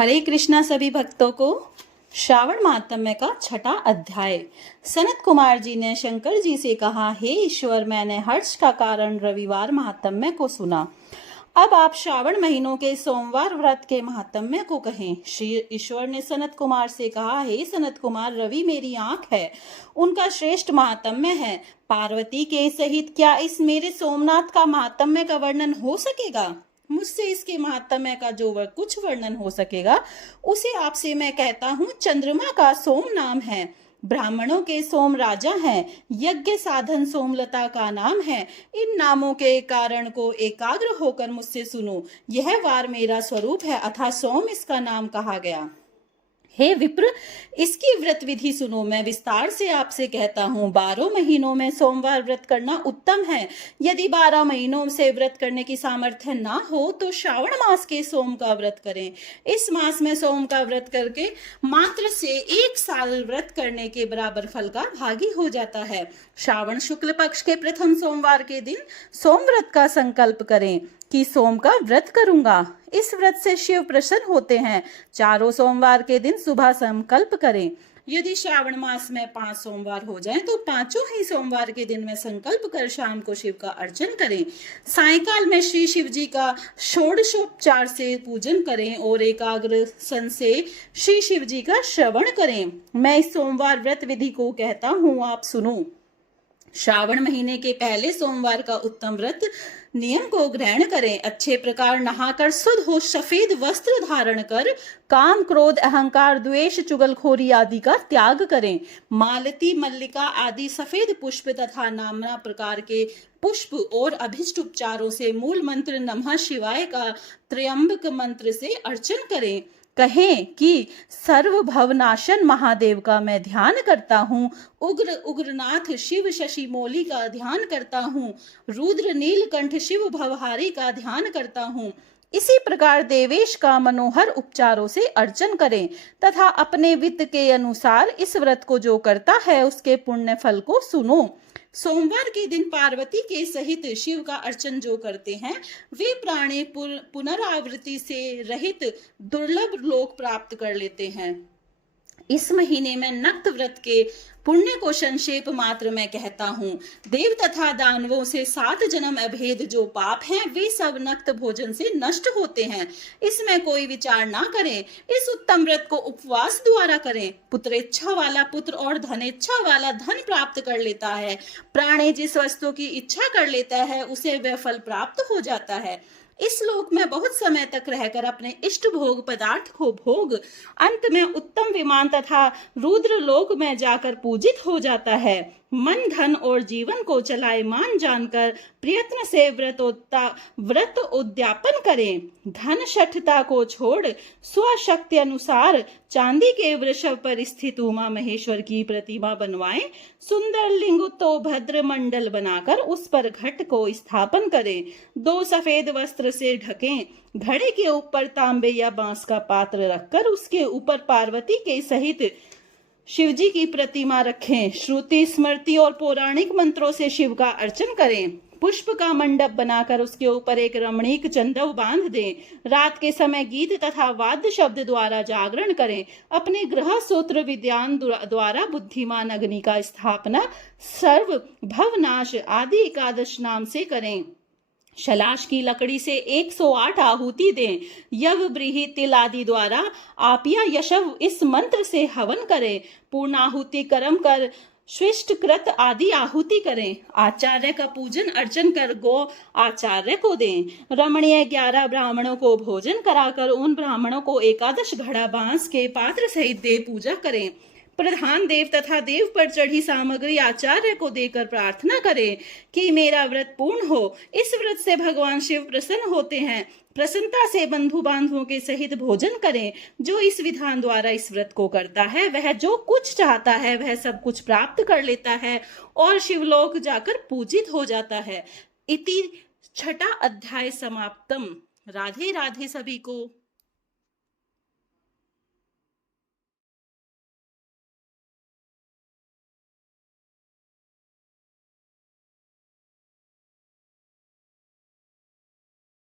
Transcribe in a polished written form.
हरे कृष्णा सभी भक्तों को। श्रावण महात्म्य का छठा अध्याय। सनत कुमार जी ने शंकर जी से कहा, हे ईश्वर, मैंने हर्ष का कारण रविवार महात्म्य को सुना। अब आप श्रावण महीनों के सोमवार व्रत के महात्म्य को कहें। श्री ईश्वर ने सनत कुमार से कहा, हे सनत कुमार, रवि मेरी आंख है, उनका श्रेष्ठ महात्म्य है। पार्वती के सहित क्या इस मेरे सोमनाथ का महात्म्य का वर्णन हो सकेगा? मुझसे इसके महात्म्य का जो कुछ वर्णन हो सकेगा उसे आपसे मैं कहता हूँ। चंद्रमा का सोम नाम है, ब्राह्मणों के सोम राजा हैं, यज्ञ साधन सोमलता का नाम है। इन नामों के कारण को एकाग्र होकर मुझसे सुनो। यह वार मेरा स्वरूप है, अतः सोम इसका नाम कहा गया। हे विप्र, इसकी व्रत विधि सुनो। मैं विस्तार से आपसे कहता हूँ। 12 महीनों में सोमवार व्रत करना उत्तम है। यदि 12 महीनों से व्रत करने की सामर्थ्य ना हो तो श्रावण मास के सोम का व्रत करें। इस मास में सोम का व्रत करके मात्र से 1 साल व्रत करने के बराबर फल का भागी हो जाता है। श्रावण शुक्ल पक्ष के प्रथम सोमवार के दिन सोम व्रत का संकल्प करें कि सोम का व्रत करूंगा। इस व्रत से शिव प्रसन्न होते हैं। चारों सोमवार के दिन सुबह संकल्प करें। यदि श्रावण मास में 5 सोमवार हो जाएं तो 5 ही सोमवार के दिन में संकल्प कर शाम को शिव का अर्चन करें। सायंकाल में श्री शिव जी का षोडशोपचार से पूजन करें और एकाग्र सन से श्री शिव जी का श्रवण करें। मैं इस सोमवार व्रत विधि को कहता हूँ, आप सुनो। श्रावण महीने के पहले सोमवार का उत्तम व्रत नियम को ग्रहण करें। अच्छे प्रकार नहाकर शुद्ध हो सफेद वस्त्र धारण कर काम, क्रोध, अहंकार, द्वेष, चुगलखोरी आदि का त्याग करें। मालती, मल्लिका आदि सफेद पुष्प तथा नाना प्रकार के पुष्प और अभिष्ट उपचारों से मूल मंत्र नमः शिवाय का त्र्यंबक मंत्र से अर्चन करें। कहें कि सर्व भवनाशन महादेव का मैं ध्यान करता हूँ। उग्र उग्रनाथ शिव शशि मौली का ध्यान करता हूँ। रुद्र नीलकंठ शिव भवहारी का ध्यान करता हूँ। इसी प्रकार देवेश का मनोहर उपचारों से अर्चन करें तथा अपने वित्त के अनुसार इस व्रत को जो करता है उसके पुण्य फल को सुनो। सोमवार के दिन पार्वती के सहित शिव का अर्चन जो करते हैं वे प्राणी पुनरावृत्ति से रहित दुर्लभ लोक प्राप्त कर लेते हैं। इस महीने में नक्त व्रत के पुण्य को संक्षेप मात्र में कहता हूँ। देव तथा दानवों से 7 जन्म अभेद जो पाप हैं वे सब नक्त भोजन से नष्ट होते हैं। इसमें कोई विचार ना करें। इस उत्तम व्रत को उपवास द्वारा करें। पुत्रेच्छा वाला पुत्र और धनेच्छा वाला धन प्राप्त कर लेता है। प्राणी जिस वस्तु की इच्छा कर लेता है उसे वह फल प्राप्त हो जाता है। इस लोक में बहुत समय तक रहकर अपने इष्ट भोग पदार्थ को भोग अंत में उत्तम विमान तथा रुद्र लोक में जाकर पूजित हो जाता है। मन, धन और जीवन को चलायमान जानकर प्रयत्न से व्रत उद्यापन करें। धन शठता को छोड़ स्वशक्ति अनुसार चांदी के वृषभ पर स्थित उमा महेश्वर की प्रतिमा बनवाएं। सुंदर लिंग तो भद्र मंडल बनाकर उस पर घट को स्थापन करें। 2 सफेद वस्त्र से ढकें। घड़े के ऊपर तांबे या बांस का पात्र रखकर उसके ऊपर पार्वती के सहित शिवजी की प्रतिमा रखें। श्रुति, स्मृति और पौराणिक मंत्रों से शिव का अर्चन करें। पुष्प का मंडप बनाकर उसके ऊपर एक रमणीक चंदव बांध दें। रात के समय गीत तथा वाद्य शब्द द्वारा जागरण करें। अपने ग्रह सूत्र विद्यान द्वारा बुद्धिमान अग्नि का स्थापना सर्व भवनाश आदि एकादश नाम से करें। शलाश की लकड़ी से 108 आहुति दें। यव, ब्रीहि, तिल आदि द्वारा आप या यशव इस मंत्र से हवन करें। पूर्णाहुति कर्म कर स्विष्ट कृत आदि आहुति करें। आचार्य का पूजन अर्चन कर गो आचार्य को दें। रमणीय 11 ब्राह्मणों को भोजन कराकर उन ब्राह्मणों को 11 घड़ा बांस के पात्र सहित दे पूजा करें। प्रधान देव तथा देव पर चढ़ी सामग्री आचार्य को देकर प्रार्थना करें कि मेरा व्रत पूर्ण हो। इस व्रत से भगवान शिव प्रसन्न होते हैं। प्रसन्नता से बंधु बांधवों के सहित भोजन करें। जो इस विधान द्वारा इस व्रत को करता है वह जो कुछ चाहता है वह सब कुछ प्राप्त कर लेता है और शिवलोक जाकर पूजित हो जाता है। इति छठा अध्याय समाप्तम। राधे राधे सभी को।